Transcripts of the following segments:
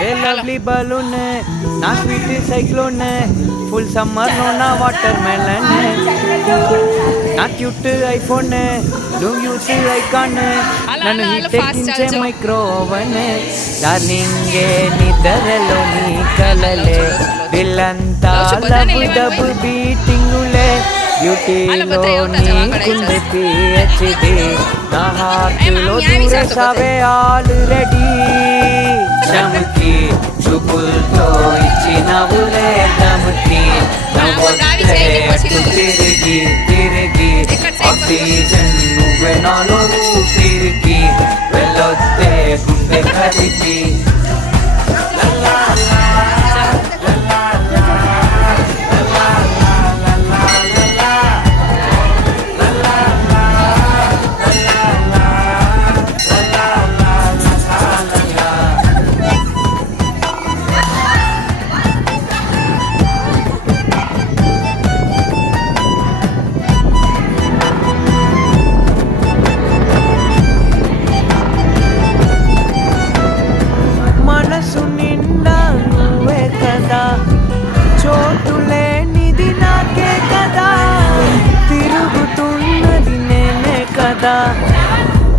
ए lovely balloon ना sweet cyclone full summer नो ना वाटरमेलन ना क्यूट आईफोन नो यूज ఐకాన్ నన్ను హిట్టెక్కించే మైక్రోవన్ డార్లింగే నిద్రలో నీ కలలే దిల్లంతా డబు డబు బీటింగులే బ్యూటీలో నీకుంది పిహెచ్డి నా హార్ట్లో దూరేసావే ఆల్రెడీ చమకి చూపులతో ఇచ్చినవులే చమకి నవ్వొస్తే తిరిగి తిరిగి ఆక్సిజన్ నువ్వే నాలో ఊపిరికి వెళ్ళొస్తే గుండె కదిపి మనసు నిండా నువ్వే కదా చోటు లేనిది నాకే కదా తిరుగుతున్నది నేనే కదా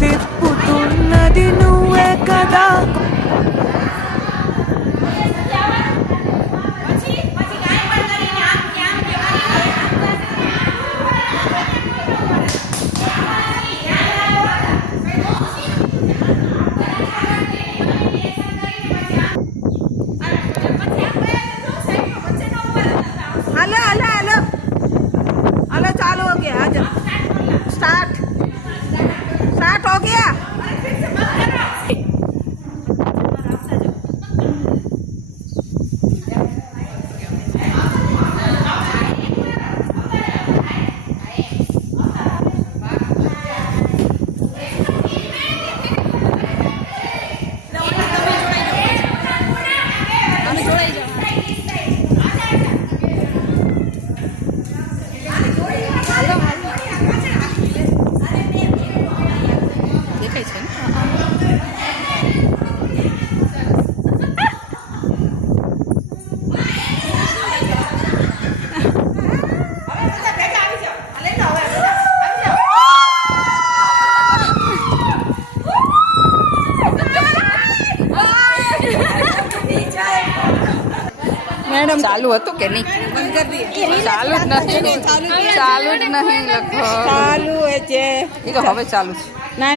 తిప్పుతున్నది నువ్వే కదా हेलो हेलो हेलो हेलो चालू हो गया आज स्टार्ट स्टार्ट हो गया मैडम चालू હતું કે નહીં ચાલુ જ નથી ચાલુ જ નહીં લખો चालू है जे એ તો હવે ચાલુ છે ना